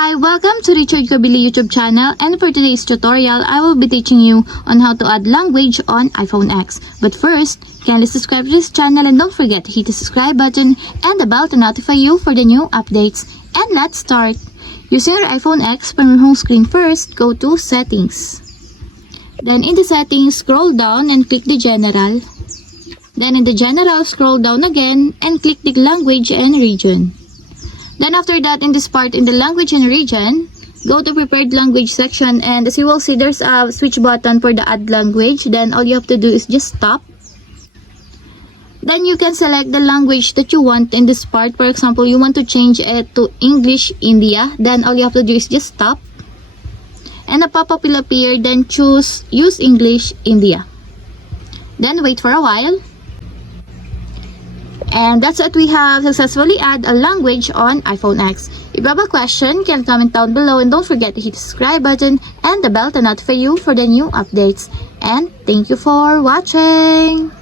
Hi, welcome to Richard Kabili YouTube channel, and for today's tutorial, I will be teaching you on how to add language on iPhone X. But first, kindly subscribe to this channel and don't forget to hit the subscribe button and the bell to notify you for the new updates. And let's start. Using your iPhone X, from your home screen first, go to Settings. Then in the Settings, scroll down and click the General. Then in the General, scroll down again and click the Language and Region. Then after that, in this part, in the language and region, go to prepared language section, and as you will see, there's a switch button for the add language. Then all you have to do is just stop. Then you can select the language that you want in this part. For example, you want to change it to English India. Then all you have to do is just stop. And a pop-up will appear, then choose Use English India. Then wait for a while. And that's it, we have successfully added a language on iPhone X. If you have a question, you can comment down below, and don't forget to hit the subscribe button and the bell to notify you for the new updates. And thank you for watching!